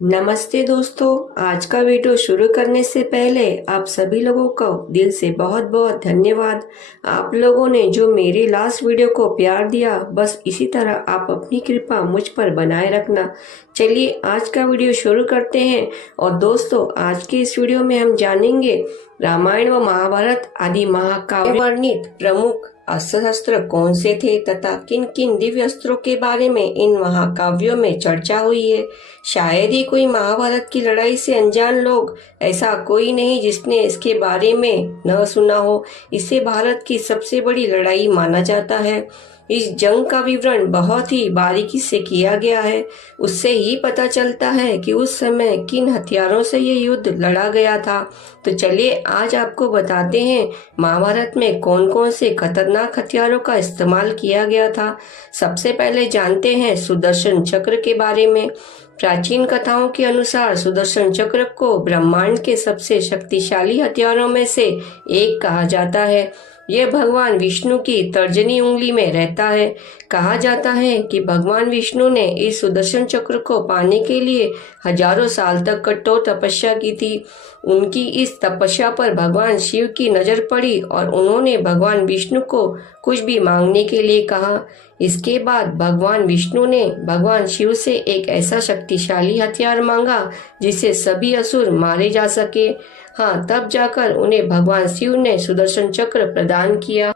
नमस्ते दोस्तों। आज का वीडियो शुरू करने से पहले आप सभी लोगों को दिल से बहुत बहुत धन्यवाद। आप लोगों ने जो मेरी लास्ट वीडियो को प्यार दिया, बस इसी तरह आप अपनी कृपा मुझ पर बनाए रखना। चलिए आज का वीडियो शुरू करते हैं। और दोस्तों, आज के इस वीडियो में हम जानेंगे रामायण व महाभारत आदि महाकाव्य वर्णित प्रमुख अस्त्र शस्त्र कौन से थे तथा किन किन दिव्य अस्त्रों के बारे में इन महाकाव्यों में चर्चा हुई है। शायद ही कोई महाभारत की लड़ाई से अनजान लोग ऐसा कोई नहीं जिसने इसके बारे में न सुना हो। इसे भारत की सबसे बड़ी लड़ाई माना जाता है। इस जंग का विवरण बहुत ही बारीकी से किया गया है। उससे ही पता चलता है कि उस समय किन हथियारों से ये युद्ध लड़ा गया था। तो चलिए आज आपको बताते हैं महाभारत में कौन कौन से खतरनाक हथियारों का इस्तेमाल किया गया था। सबसे पहले जानते हैं सुदर्शन चक्र के बारे में। प्राचीन कथाओं के अनुसार सुदर्शन चक्र को ब्रह्मांड के सबसे शक्तिशाली हथियारों में से एक कहा जाता है। यह भगवान विष्णु की तर्जनी उंगली में रहता है। कहा जाता है कि भगवान विष्णु ने इस सुदर्शन चक्र को पाने के लिए हजारों साल तक कठोर तपस्या की थी। उनकी इस तपस्या पर भगवान शिव की नजर पड़ी और उन्होंने भगवान विष्णु को कुछ भी मांगने के लिए कहा। इसके बाद भगवान विष्णु ने भगवान शिव से एक ऐसा शक्तिशाली हथियार मांगा जिससे सभी असुर मारे जा सके। हाँ, तब जाकर उन्हें भगवान शिव ने सुदर्शन चक्र प्रदान किया।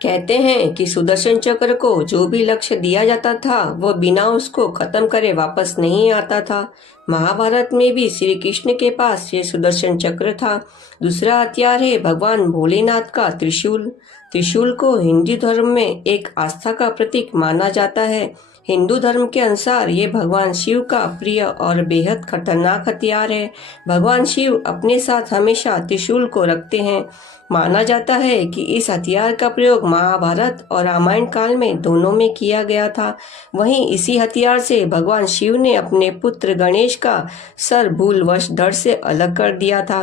कहते हैं कि सुदर्शन चक्र को जो भी लक्ष्य दिया जाता था वह बिना उसको खत्म करे वापस नहीं आता था। महाभारत में भी श्री कृष्ण के पास ये सुदर्शन चक्र था। दूसरा हथियार है भगवान भोलेनाथ का त्रिशूल। त्रिशूल को हिंदू धर्म में एक आस्था का प्रतीक माना जाता है। हिंदू धर्म के अनुसार ये भगवान शिव का प्रिय और बेहद खतरनाक हथियार है। भगवान शिव अपने साथ हमेशा त्रिशूल को रखते हैं। माना जाता है कि इस हथियार का प्रयोग महाभारत और रामायण काल में दोनों में किया गया था। वहीं इसी हथियार से भगवान शिव ने अपने पुत्र गणेश का सर भूलवश धड़ से अलग कर दिया था।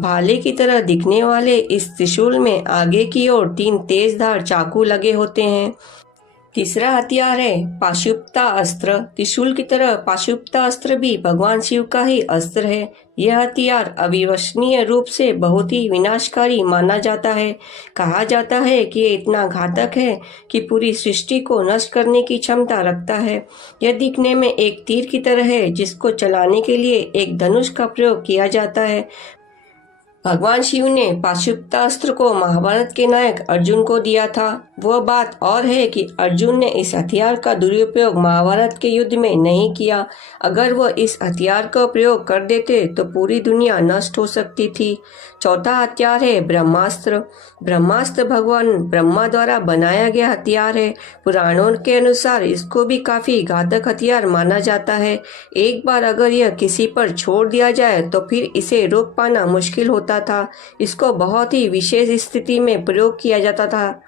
भाले की तरह दिखने वाले इस त्रिशूल में आगे की ओर 3 तेजधार चाकू लगे होते हैं। तीसरा हथियार है पाशुपता अस्त्र। त्रिशूल की तरह पाशुपता अस्त्र भी भगवान शिव का ही अस्त्र है। यह हथियार अविश्वसनीय रूप से बहुत ही विनाशकारी माना जाता है। कहा जाता है कि यह इतना घातक है कि पूरी सृष्टि को नष्ट करने की क्षमता रखता है। यह दिखने में एक तीर की तरह है जिसको चलाने के लिए एक धनुष का प्रयोग किया जाता है। भगवान शिव ने पाशुपता अस्त्र को महाभारत के नायक अर्जुन को दिया था। वह बात और है कि अर्जुन ने इस हथियार का दुरुपयोग महाभारत के युद्ध में नहीं किया। अगर वह इस हथियार का प्रयोग कर देते तो पूरी दुनिया नष्ट हो सकती थी। चौथा हथियार है ब्रह्मास्त्र। ब्रह्मास्त्र भगवान ब्रह्मा द्वारा बनाया गया हथियार है। पुराणों के अनुसार इसको भी काफी घातक हथियार माना जाता है। एक बार अगर यह किसी पर छोड़ दिया जाए तो फिर इसे रोक पाना मुश्किल होता था। इसको बहुत ही विशेष स्थिति में प्रयोग किया जाता था।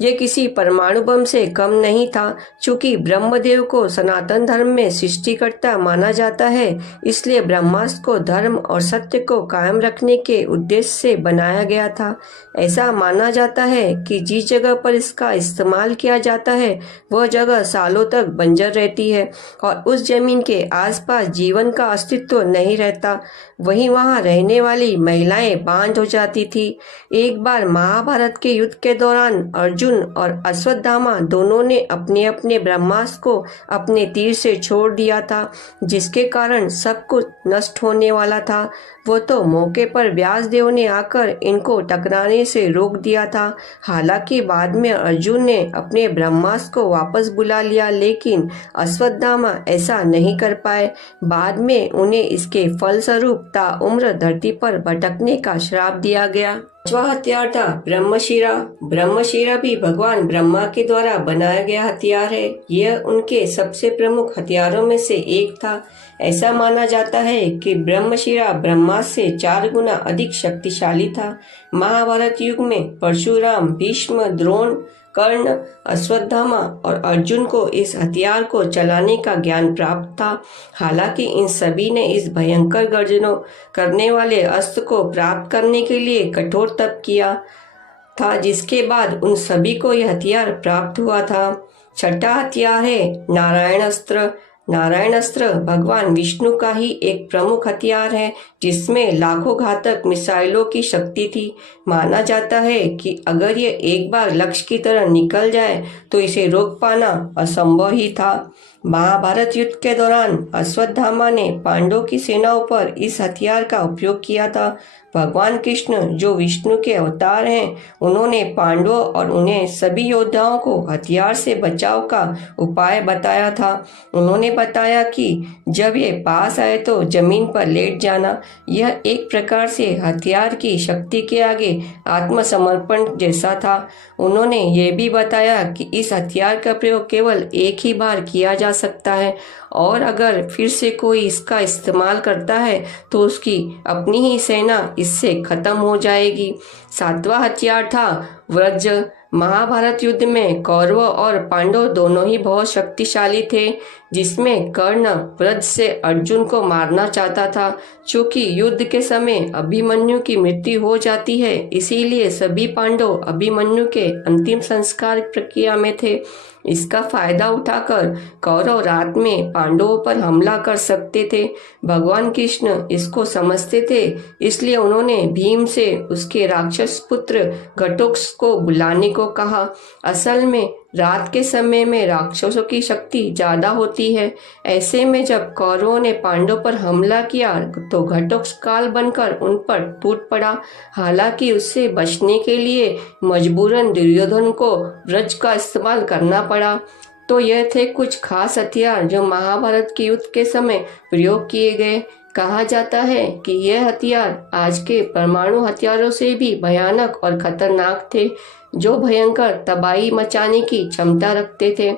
यह किसी परमाणु बम से कम नहीं था। चूंकि ब्रह्मदेव को सनातन धर्म में सृष्टिकर्ता माना जाता है, इसलिए ब्रह्मास्त्र को धर्म और सत्य को कायम रखने के उद्देश्य से बनाया गया था। ऐसा माना जाता है कि जिस जगह पर इसका इस्तेमाल किया जाता है वह जगह सालों तक बंजर रहती है और उस जमीन के आसपास जीवन का अस्तित्व नहीं रहता। वहीं वहां रहने वाली महिलाएं बांझ हो जाती थी। एक बार महाभारत के युद्ध के दौरान अर्जुन और अश्वत्थामा दोनों ने अपने अपने ब्रह्मास्त्र को अपने तीर से छोड़ दिया था, जिसके कारण सब कुछ नष्ट होने वाला था। वो तो मौके पर व्यासदेव ने आकर इनको टकराने से रोक दिया था। हालांकि बाद में अर्जुन ने अपने ब्रह्मास्त्र को वापस बुला लिया, लेकिन अश्वत्थामा ऐसा नहीं कर पाए। बाद में उन्हें इसके फलस्वरूप ताउम्र धरती पर भटकने का श्राप दिया गया। पांचवा हथियार था ब्रह्मशिरा। ब्रह्मशिरा भी भगवान ब्रह्मा के द्वारा बनाया गया हथियार है। यह उनके सबसे प्रमुख हथियारों में से एक था। ऐसा माना जाता है कि ब्रह्मशिरा ब्रह्मास्त्र से 4 गुना अधिक शक्तिशाली था। महाभारत युग में परशुराम, भीष्म, द्रोण, कर्ण, अश्वत्थामा और अर्जुन को इस हथियार को चलाने का ज्ञान प्राप्त था। हालांकि इन सभी ने इस भयंकर गर्जनों करने वाले अस्त्र को प्राप्त करने के लिए कठोर तप किया था, जिसके बाद उन सभी को यह हथियार प्राप्त हुआ था। छठा हथियार है नारायण अस्त्र। नारायण अस्त्र भगवान विष्णु का ही एक प्रमुख हथियार है, जिसमें लाखों घातक मिसाइलों की शक्ति थी। माना जाता है कि अगर ये एक बार लक्ष्य की तरह निकल जाए तो इसे रोक पाना असंभव ही था। महाभारत युद्ध के दौरान अश्वत्थामा ने पांडवों की सेनाओं पर इस हथियार का उपयोग किया था। भगवान कृष्ण जो विष्णु के अवतार हैं, उन्होंने पांडवों और उन्हें सभी योद्धाओं को हथियार से बचाव का उपाय बताया था। उन्होंने बताया कि जब ये पास आए तो जमीन पर लेट जाना। यह एक प्रकार से हथियार की शक्ति के आगे आत्मसमर्पण जैसा था। उन्होंने ये भी बताया कि इस हथियार का प्रयोग केवल एक ही बार किया जा सकता है और अगर फिर से कोई इसका इस्तेमाल करता है तो उसकी अपनी ही सेना इससे खत्म हो जाएगी। सातवां हथियार था वज्र। महाभारत युद्ध में कौरवों और पांडव दोनों ही बहुत शक्तिशाली थे, जिसमें कर्ण वज्र से अर्जुन को मारना चाहता था। चूंकि युद्ध के समय अभिमन्यु की मृत्यु हो जाती है, इसीलिए सभी पांडव अभिमन्यु के अंतिम संस्कार प्रक्रिया में थे। इसका फायदा उठाकर कौरव रात में पांडवों पर हमला कर सकते थे। भगवान कृष्ण इसको समझते थे, इसलिए उन्होंने भीम से उसके राक्षस पुत्र घटोत्कच को बुलाने को कहा। असल में रात के समय में राक्षसों की शक्ति ज्यादा होती है। ऐसे में जब कौरवों ने पांडवों पर हमला किया तो घटोत्कच काल बनकर उन पर टूट पड़ा। हालांकि उससे बचने के लिए मजबूरन दुर्योधन को वज्र का इस्तेमाल करना पड़ा। तो यह थे कुछ खास हथियार जो महाभारत के युद्ध के समय प्रयोग किए गए। कहा जाता है कि यह हथियार आज के परमाणु हथियारों से भी भयानक और खतरनाक थे, जो भयंकर तबाही मचाने की क्षमता रखते थे।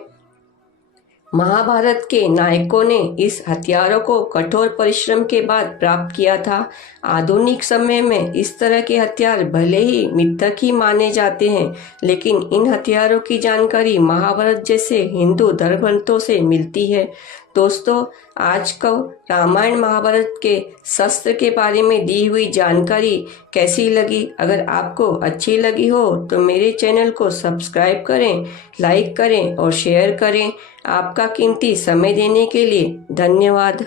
महाभारत के नायकों ने इस हथियारों को कठोर परिश्रम के बाद प्राप्त किया था। आधुनिक समय में इस तरह के हथियार भले ही मिथक ही माने जाते हैं, लेकिन इन हथियारों की जानकारी महाभारत जैसे हिंदू धर्म ग्रंथों से मिलती है। दोस्तों, आज को रामायण महाभारत के शस्त्र के बारे में दी हुई जानकारी कैसी लगी? अगर आपको अच्छी लगी हो तो मेरे चैनल को सब्सक्राइब करें, लाइक करें और शेयर करें। आपका कीमती समय देने के लिए धन्यवाद।